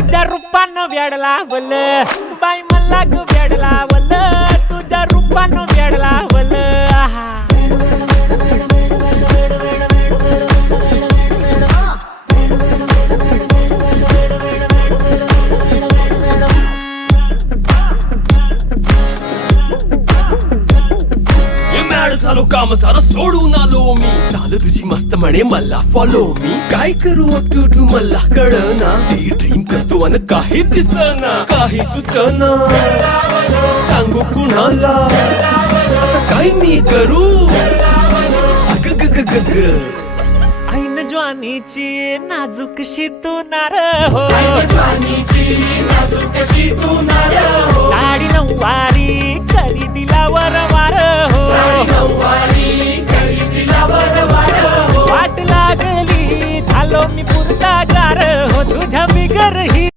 तुझ्या रूपानं वेड लावल बाई मला ग वेड लावल तुझ्या रूपानं वेड लावल झालो काम सारं सोडून आलो मी चाल तुझी मस्त म्हणे मला फॉलो मी काय करू टू मला कळना ड्रीम करतो आणि काही दिसना काही सुचना सांगू कुणाला आता काय मी करू अग ग ग ग ग ऐन ज्वानीची नाजूकशी तू नार हो साडी नऊवारी करी दिला वरवार हो वाट लागली झालो मी पुरता गार हो तुझ्या बिगर ही